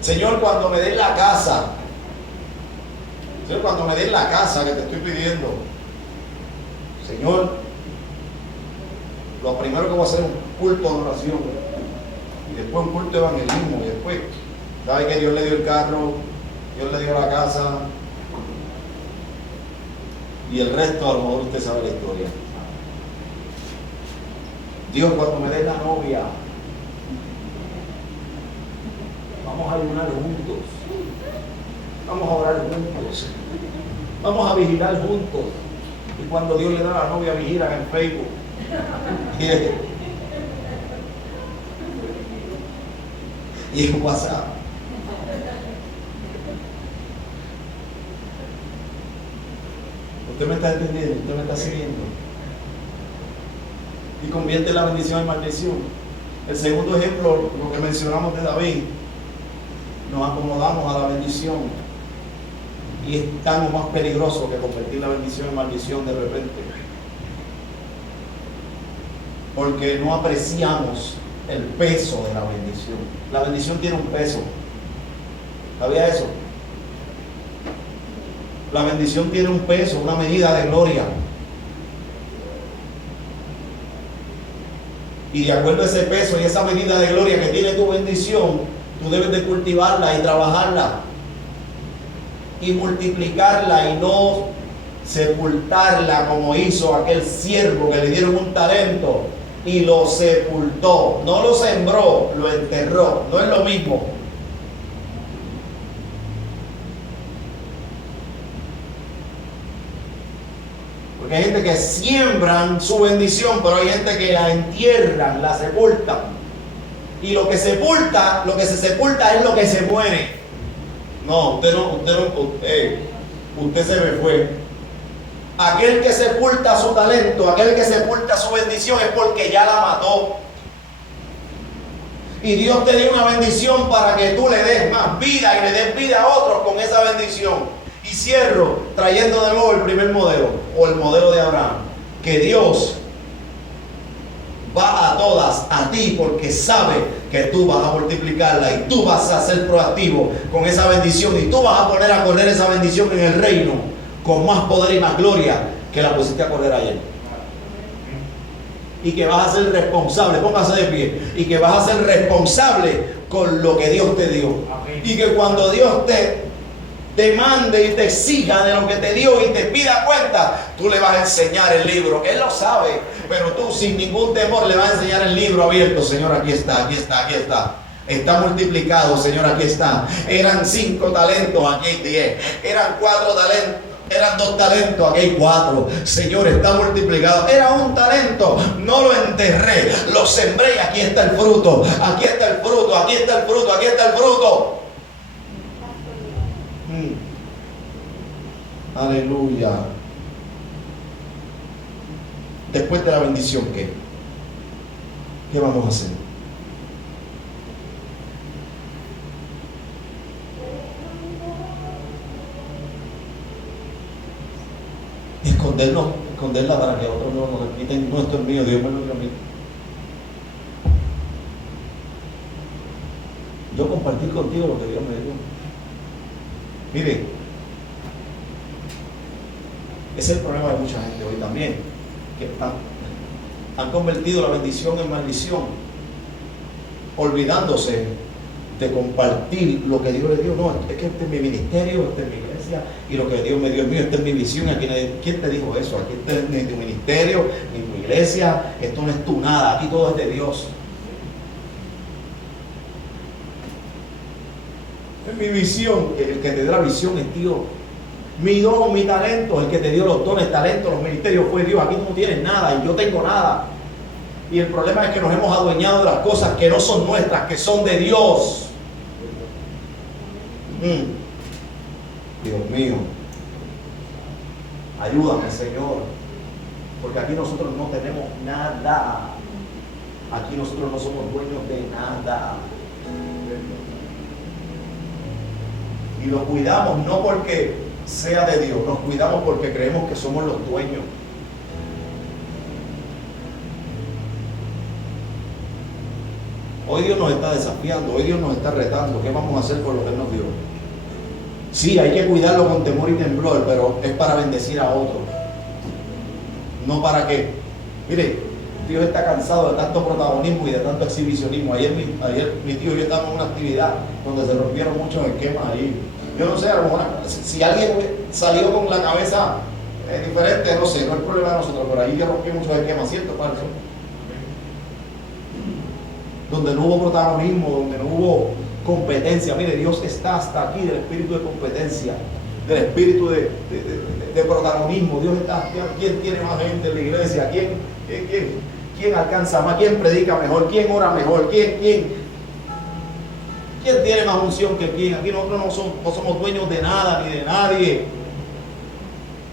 Señor, cuando me den la casa, Señor, cuando me den la casa que te estoy pidiendo, Señor, lo primero que voy a hacer es un culto de oración, y después un culto de evangelismo, y después, ¿sabe que Dios le dio el carro? Dios le dio la casa, y el resto a lo mejor usted sabe la historia. Dios, cuando me dé la novia, vamos a ayunar juntos, vamos a orar juntos, vamos a vigilar juntos. Y cuando Dios le da a la novia, vigilan en Facebook. Y en WhatsApp. Usted me está entendiendo, usted me está siguiendo. Y convierte la bendición en maldición. El segundo ejemplo, lo que mencionamos de David, nos acomodamos a la bendición y es tan más peligroso que convertir la bendición en maldición de repente, porque no apreciamos el peso de la bendición. La bendición tiene un peso. ¿Sabía eso? La bendición tiene un peso, una medida de gloria. Y de acuerdo a ese peso y esa medida de gloria que tiene tu bendición, tú debes de cultivarla y trabajarla y multiplicarla y no sepultarla como hizo aquel siervo que le dieron un talento y lo sepultó. No lo sembró, lo enterró. No es lo mismo. Porque hay gente que siembran su bendición, pero hay gente que la entierran, la sepultan. Y lo que se sepulta es lo que se muere. No, usted se me fue. Aquel que sepulta su talento, aquel que sepulta su bendición es porque ya la mató. Y Dios te dio una bendición para que tú le des más vida y le des vida a otros con esa bendición. Y cierro trayendo de nuevo el primer modelo, o el modelo de Abraham, que Dios va a todas, a ti, porque sabe que tú vas a multiplicarla y tú vas a ser proactivo con esa bendición y tú vas a poner a correr esa bendición en el reino con más poder y más gloria que la pusiste a correr ayer. Y que vas a ser responsable, póngase de pie, y que vas a ser responsable con lo que Dios te dio. Y que cuando Dios te mande y te exija de lo que te dio y te pida cuenta, tú le vas a enseñar el libro. Él lo sabe, pero tú sin ningún temor le vas a enseñar el libro abierto. Señor, aquí está, aquí está, aquí está. Está multiplicado, Señor, aquí está. Eran 5 talentos, aquí hay 10. Eran 4 talentos. Eran 2 talentos, aquí hay 4. Señor, está multiplicado. Era un talento, no lo enterré, lo sembré y aquí está el fruto. Aquí está el fruto, aquí está el fruto, aquí está el fruto. Aleluya. Después de la bendición, ¿qué? ¿Qué vamos a hacer? Esconderla para que otros no nos quiten. No, esto es mío, Dios me lo dio a mí. Yo compartir contigo lo que Dios me dio. Mire, ese es el problema de mucha gente hoy también, que han convertido la bendición en maldición, olvidándose de compartir lo que Dios le dio. No, es que este es mi ministerio, este es mi iglesia, y lo que Dios me dio es mío, esta es mi visión. ¿Quién te dijo eso? Aquí este es ni tu ministerio, ni tu iglesia, esto no es tu nada, aquí todo es de Dios. Es mi visión, el que te dio la visión es Dios. Mi don, mi talento, el que te dio los dones, talentos, los ministerios fue Dios. Aquí tú no tienes nada y yo tengo nada. Y el problema es que nos hemos adueñado de las cosas que no son nuestras, que son de Dios. Dios mío, ayúdame, Señor, porque aquí nosotros no tenemos nada. Aquí nosotros no somos dueños de nada. Y lo cuidamos no porque sea de Dios, nos cuidamos porque creemos que somos los dueños. Hoy Dios nos está desafiando, hoy Dios nos está retando. ¿Qué vamos a hacer con lo que Él nos dio? Sí, hay que cuidarlo con temor y temblor, pero es para bendecir a otros. No para que, mire, Dios está cansado de tanto protagonismo y de tanto exhibicionismo. Ayer mi tío y yo estábamos en una actividad donde se rompieron muchos esquemas ahí. Yo no sé, a lo mejor si alguien salió con la cabeza diferente, no sé, no es problema de nosotros, pero ahí yo rompí muchos esquemas, ¿cierto, Padre? Donde no hubo protagonismo, donde no hubo competencia. Mire, Dios está hasta aquí del espíritu de competencia, del espíritu de protagonismo. Dios está, ¿quién tiene más gente en la iglesia? ¿Quién alcanza más? ¿Quién predica mejor? ¿Quién ora mejor? ¿Quién tiene más unción que quién? Aquí nosotros no somos dueños de nada, ni de nadie,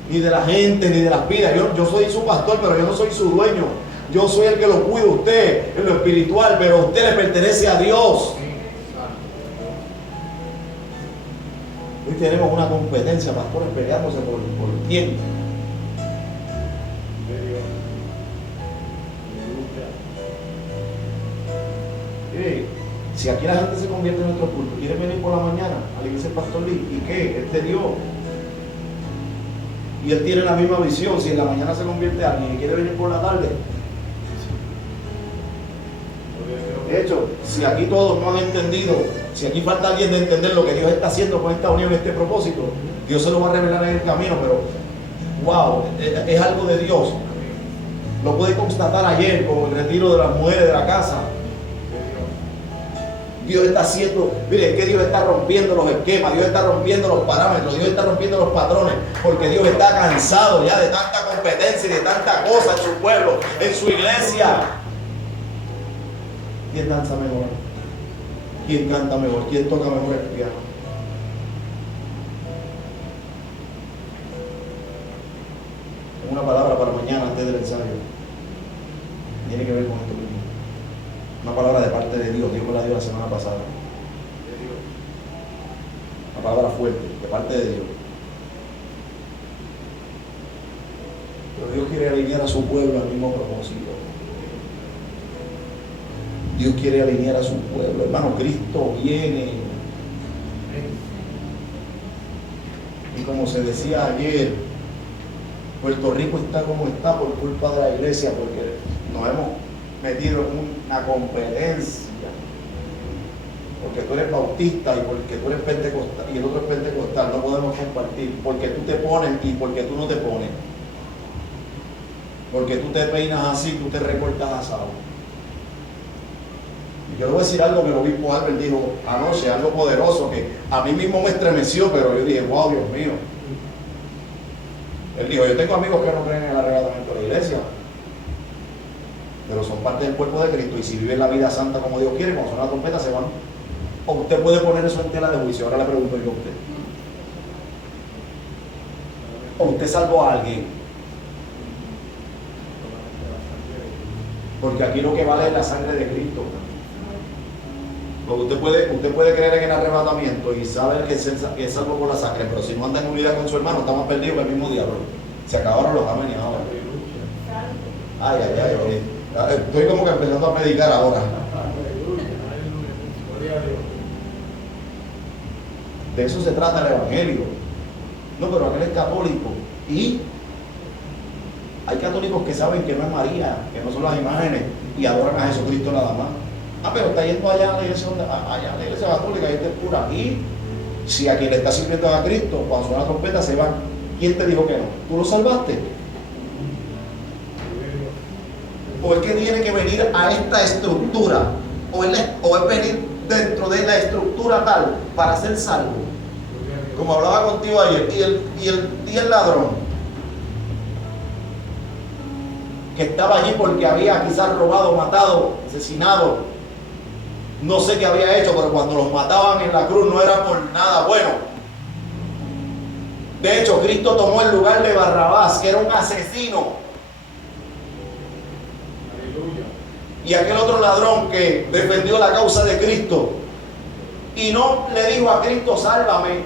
ni de la gente, ni de las vidas. Yo soy su pastor, pero yo no soy su dueño. Yo soy el que lo cuida a usted en lo espiritual, pero a usted le pertenece a Dios. Hoy tenemos una competencia, pastores peleándose por tiempo. Si aquí la gente se convierte en nuestro culto, quiere venir por la mañana a la iglesia del Pastor Lee, ¿y qué? Él te dio. Y él tiene la misma visión. Si en la mañana se convierte alguien y quiere venir por la tarde. De hecho, si aquí todos no han entendido, si aquí falta alguien de entender lo que Dios está haciendo con esta unión, este propósito, Dios se lo va a revelar en el camino, pero wow, es algo de Dios. Lo pude constatar ayer con el retiro de las mujeres de la casa. Dios está haciendo, mire, que Dios está rompiendo los esquemas, Dios está rompiendo los parámetros, Dios está rompiendo los patrones, porque Dios está cansado ya de tanta competencia y de tanta cosa en su pueblo, en su iglesia. ¿Quién danza mejor? ¿Quién canta mejor? ¿Quién toca mejor el piano? Una palabra para mañana antes del ensayo. Tiene que ver con esto mismo. Una palabra de parte de Dios. Dios me la dio la semana pasada. Una palabra fuerte, de parte de Dios. Pero Dios quiere alinear a su pueblo al mismo propósito. Dios quiere alinear a su pueblo. Hermano, Cristo viene. Y como se decía ayer, Puerto Rico está como está por culpa de la iglesia, porque nos hemos metido en una competencia. Porque tú eres bautista y porque tú eres pentecostal y el otro es pentecostal, no podemos compartir. Porque tú te pones y porque tú no te pones. Porque tú te peinas así, tú te recortas asado. Yo le voy a decir algo que el obispo Albert dijo anoche, algo poderoso que a mí mismo me estremeció, pero yo dije, wow, Dios mío. Él dijo, yo tengo amigos que no creen en el arrebatamiento de la iglesia, pero son parte del cuerpo de Cristo, y si viven la vida santa como Dios quiere, cuando suena la trompeta se van. O usted puede poner eso en tela de juicio. Ahora le pregunto yo a usted. O usted salvó a alguien. Porque aquí lo que vale es la sangre de Cristo. Porque usted puede creer en el arrebatamiento y saber que es salvo por la sangre, pero si no anda en unidad con su hermano, está más perdido que el mismo diablo. Se acabaron los amén y ahora. Ay. Estoy como que empezando a predicar ahora. De eso se trata el evangelio. No, pero aquel es católico. Y hay católicos que saben que no es María, que no son las imágenes, y adoran a Jesucristo nada más. Pero está yendo allá a la iglesia, allá a la iglesia católica, y esta es pura. Y si a quien le está sirviendo a Cristo, cuando suena la trompeta se van. ¿Quién te dijo que no? ¿Tú lo salvaste? ¿O es que tiene que venir a esta estructura? ¿O es venir dentro de la estructura tal para ser salvo? Como hablaba contigo ayer, y el ladrón que estaba allí porque había quizás robado, matado, asesinado, no sé qué había hecho, pero cuando los mataban en la cruz no era por nada bueno. De hecho, Cristo tomó el lugar de Barrabás, que era un asesino. Y aquel otro ladrón que defendió la causa de Cristo y no le dijo a Cristo, sálvame.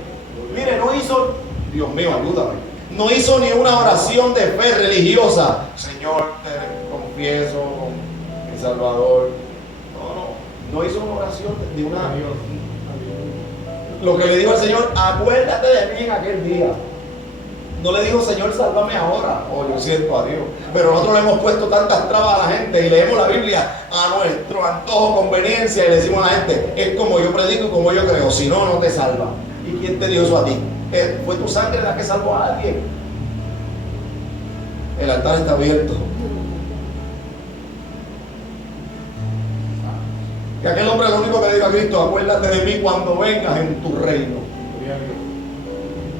Mire, no hizo, Dios mío, ayúdame, no hizo ni una oración de fe religiosa. Señor, te confieso, mi Salvador. No hizo una oración de una... Lo que le dijo el Señor, acuérdate de mí en aquel día. No le dijo, Señor, sálvame ahora. Oh, yo siento a Dios. Pero nosotros le hemos puesto tantas trabas a la gente y leemos la Biblia a nuestro antojo, conveniencia, y le decimos a la gente, es como yo predico y como yo creo. Si no, no te salva. ¿Y quién te dio eso a ti? Fue tu sangre la que salvó a alguien. El altar está abierto. Y aquel hombre lo único que le dijo a Cristo, acuérdate de mí cuando vengas en tu reino.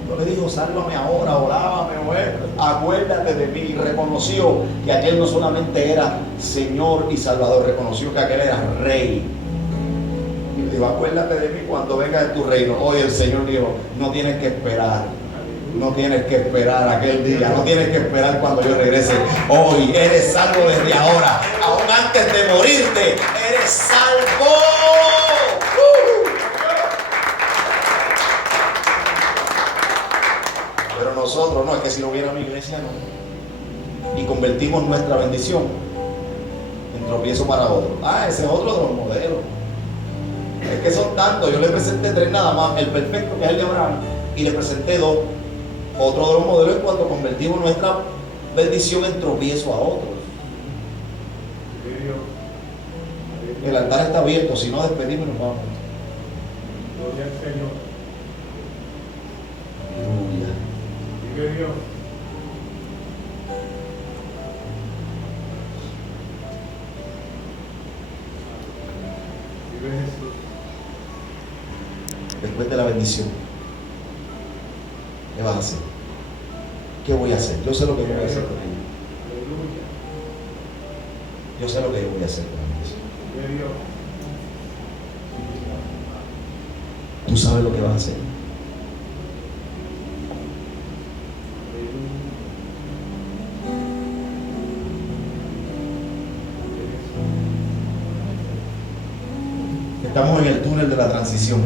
No le dijo, sálvame ahora, o lávame, acuérdate de mí. Y reconoció que aquel no solamente era Señor y Salvador, reconoció que aquel era Rey. Y le dijo, acuérdate de mí cuando vengas en tu reino. Hoy el Señor dijo, no tienes que esperar. No tienes que esperar aquel día, no tienes que esperar cuando yo regrese. Hoy eres salvo desde ahora, aún antes de morirte, eres salvo. Pero nosotros no, es que si no hubiera mi iglesia no. Y convertimos nuestra bendición en tropiezo para otro. Ese es otro de los modelos. Es que son tantos, yo le presenté 3 nada más, el perfecto que es el de Abraham, y le presenté 2. Otro de los modelos es cuando convertimos nuestra bendición en tropiezo a otros. El altar está abierto, si no despedimos nos vamos. Gloria al Señor. Aleluya. Vive Dios. Vive Jesús. Después de la bendición, ¿qué vas a hacer? ¿Qué voy a hacer? Yo sé lo que yo voy a hacer con ella. Yo sé lo que yo voy a hacer con ella. Tú sabes lo que vas a hacer. Estamos en el túnel de la transición.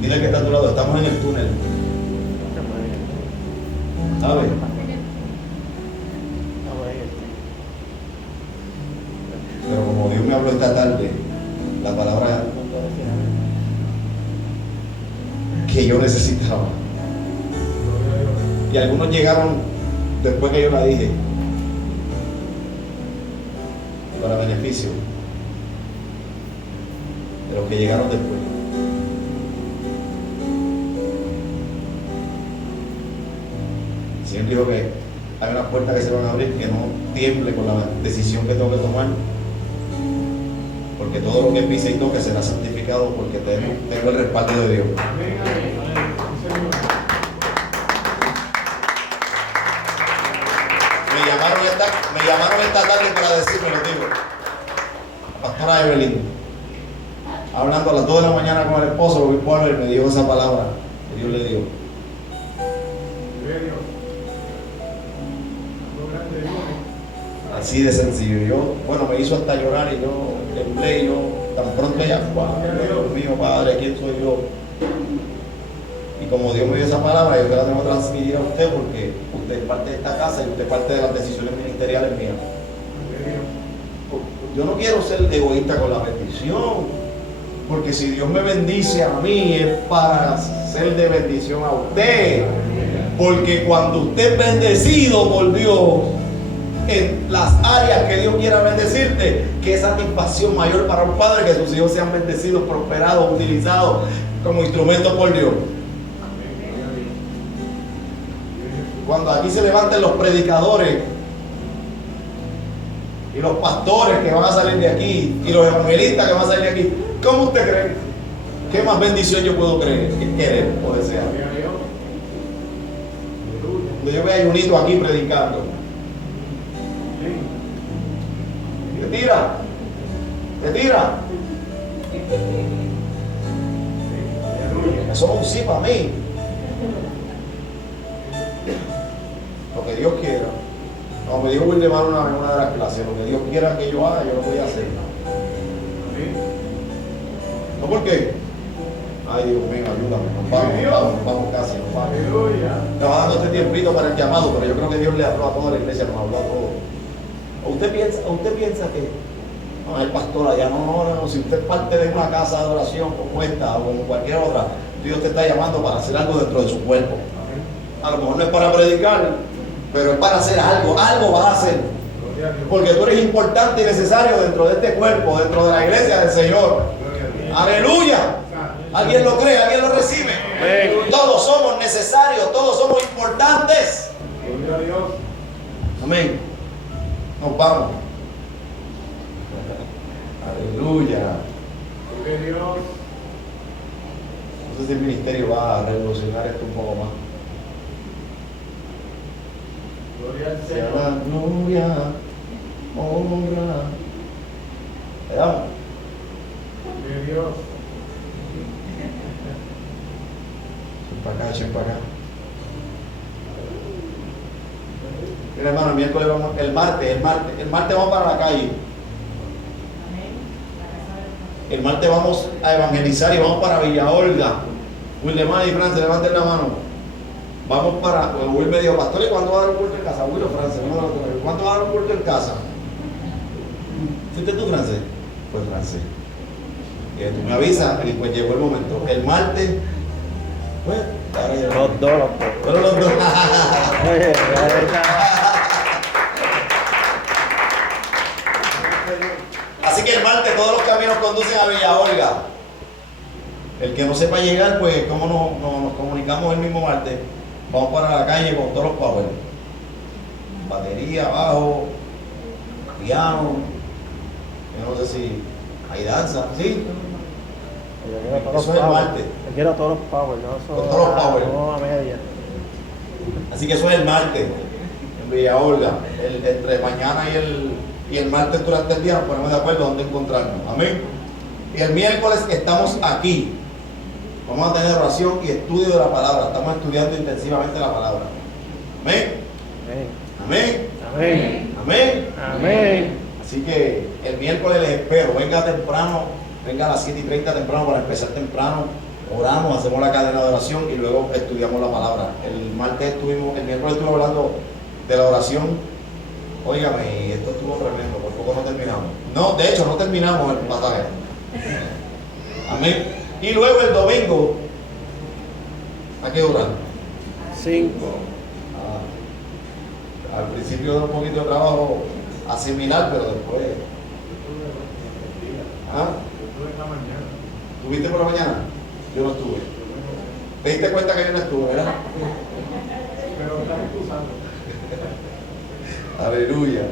Dile que está a tu lado, estamos en el túnel. ¿Sabes? Pero como Dios me habló esta tarde, la palabra que yo necesitaba. Y algunos llegaron después que yo la dije, para beneficio de los que llegaron después. Siempre digo que hay unas puertas que se van a abrir, que no tiemble con la decisión que tengo que tomar, porque todo lo que pise y toque será santificado, porque tengo el respaldo de Dios. Me llamaron esta tarde para decirme, lo digo, la pastora Evelyn, hablando a las 2 de la mañana con el esposo, Luis Pablo, me dio esa palabra que Dios le dio. Así de sencillo. Yo, bueno, me hizo hasta llorar y yo temblé, yo tan pronto ya, wow, Dios mío, Padre, ¿quién soy yo? Y como Dios me dio esa palabra, yo te la tengo que transmitir a usted, porque usted es parte de esta casa y usted es parte de las decisiones ministeriales mías. Yo no quiero ser egoísta con la bendición, porque si Dios me bendice a mí es para ser de bendición a usted, porque cuando usted es bendecido por Dios en las áreas que Dios quiera bendecirte, qué satisfacción mayor para un padre que sus hijos sean bendecidos, prosperados, utilizados como instrumentos por Dios. Cuando aquí se levanten los predicadores y los pastores que van a salir de aquí y los evangelistas que van a salir de aquí, ¿cómo usted cree? ¿Qué más bendición yo puedo querer o desear? Cuando yo vea a Junito aquí predicando, te tira. Eso es un sí para mí. Lo que Dios quiera. Como me dijo Wildemar en una de las clases, lo que Dios quiera que yo haga, yo no voy a hacer nada. ¿No por qué? Ay, Dios mío, ayúdame. Nos vamos casi. Estaba dando este tiempito para el llamado, pero yo creo que Dios le habló a toda la iglesia, nos habló a todos. ¿Usted piensa No, el pastor allá, no. Si usted es parte de una casa de oración como esta o como cualquier otra, Dios te está llamando para hacer algo dentro de su cuerpo. A lo mejor no es para predicar, pero es para hacer algo vas a hacer. Porque tú eres importante y necesario dentro de este cuerpo, dentro de la iglesia del Señor. Aleluya. ¿Alguien lo cree? ¿Alguien lo recibe? Todos somos necesarios, todos somos importantes. Gloria a Dios. Amén. Nos vamos. Aleluya. Gloria a Dios. No sé si el ministerio va a revolucionar esto un poco más. Gloria al Sea Señor. la gloria, honra. ¿Le damos? Gloria a Dios. Echen para acá. Mira, hermano, el miércoles vamos, el martes vamos para la calle. El martes vamos a evangelizar y vamos para Villa Olga. Willemar y France, levanten la mano. Vamos para, Will me dijo, pastor, ¿y cuándo va a dar un culto en casa? Will o France, ¿cuándo va a dar un culto en casa? ¿Fuiste tú, France? Pues France. Tú me avisas y pues llegó el momento. El martes, pues, ahora ya. Los dos. Pero los dos. Oye, Así que el martes todos los caminos conducen a Villa Olga. El que no sepa llegar, pues, ¿cómo nos comunicamos el mismo martes? Vamos para la calle con todos los power. Batería, bajo, piano. Yo no sé si hay danza, ¿sí? Eso es el martes. Yo quiero todos los power, ¿no? Con todos los power. No a media. Así que eso es el martes en Villa Olga. Entre mañana y el martes durante el día nos ponemos de acuerdo dónde encontrarnos. Amén. Y el miércoles estamos aquí. Vamos a tener oración y estudio de la palabra. Estamos estudiando intensivamente la palabra. Amén. Amén. Amén. Amén. Amén. Así que el miércoles les espero. Venga temprano. Venga a las 7:30 temprano para empezar temprano. Oramos, hacemos la cadena de oración y luego estudiamos la palabra. El miércoles estuvimos hablando de la oración. Óigame, y esto estuvo tremendo, por poco no terminamos. No, de hecho no terminamos el pasaje. Amén. Y luego el domingo, ¿a qué hora? 5. Al principio da un poquito de trabajo asimilar, pero después. ¿Ah? Estuve esta mañana. ¿Tuviste por la mañana? Yo no estuve. ¿Te diste cuenta que yo no estuve, verdad? Pero estás excusando. Aleluya.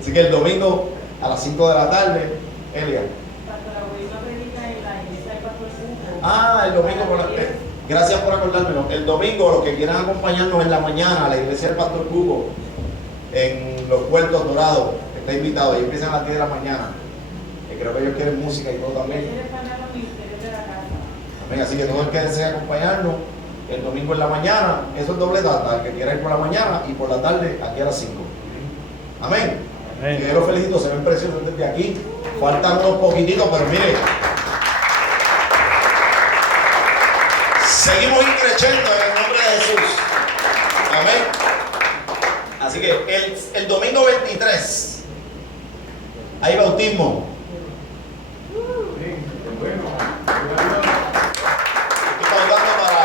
Así que el domingo a las 5 de la tarde, Elia. El domingo gracias por acordármelo. El domingo, los que quieran acompañarnos en la mañana a la iglesia del Pastor Cubo, en los Puertos Dorados, está invitado, y empiezan a las 10 de la mañana. Creo que ellos quieren música y todo también. Amén. Así que todo el que desee acompañarnos el domingo en la mañana, eso es doble data, el que quiera ir por la mañana y por la tarde aquí a las 5. Amén. Amén. Que yo los felicito, se ven preciosos desde aquí. Faltan unos poquititos, pero mire. Seguimos increciendo en el nombre de Jesús. Amén. Así que el domingo 23 hay bautismo. Sí, bueno. Gloria a Dios. Estoy pautando para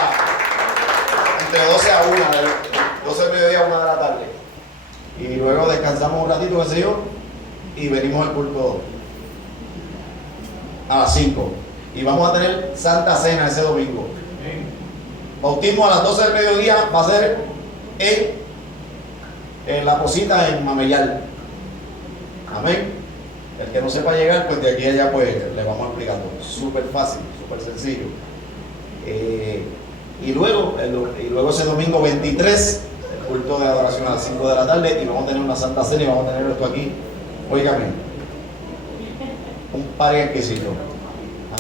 entre 12 a 1, de 12 del mediodía a 1 de la tarde. Y luego descansamos un ratito, qué sé yo, y venimos al culto a las 5. Y vamos a tener Santa Cena ese domingo. Bautismo a las 12 del mediodía va a ser en la cosita en Mameyal. Amén. El que no sepa llegar, pues de aquí a allá pues le vamos explicando. Súper fácil, súper sencillo. Y luego ese domingo 23, el culto de adoración a las 5 de la tarde, y vamos a tener una Santa Cena y vamos a tener esto aquí. Óigame, un par exquisito.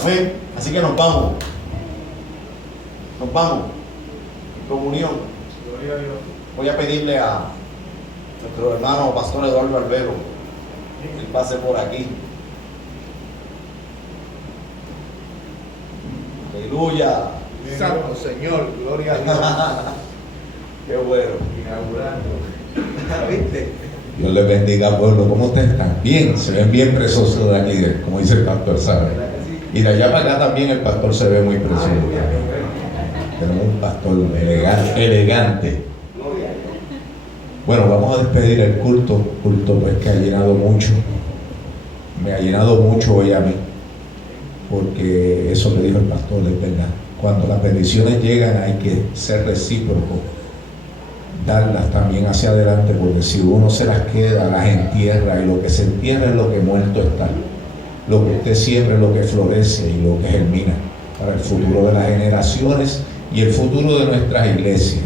Amén. Así que nos vamos. Nos vamos. En comunión. Gloria a Dios. Voy a pedirle a nuestro hermano Pastor Eduardo Albero que pase por aquí. Aleluya. Santo Señor, gloria a Dios. Qué bueno. Inaugurando. ¿Viste? Dios les bendiga, pueblo. ¿Cómo ustedes están? Bien, se ven bien preciosos de aquí, como dice el pastor, ¿sabe? Y de allá para acá también el pastor se ve muy precioso. Tenemos un pastor elegante. Bueno, vamos a despedir el culto pues que ha llenado mucho. Me ha llenado mucho hoy a mí, porque eso que dijo el pastor es verdad. Cuando las bendiciones llegan hay que ser recíproco, darlas también hacia adelante, porque si uno se las queda, las entierra, y lo que se entierra es lo que muerto está. Lo que usted siembra es lo que florece y lo que germina para el futuro de las generaciones y el futuro de nuestras iglesias.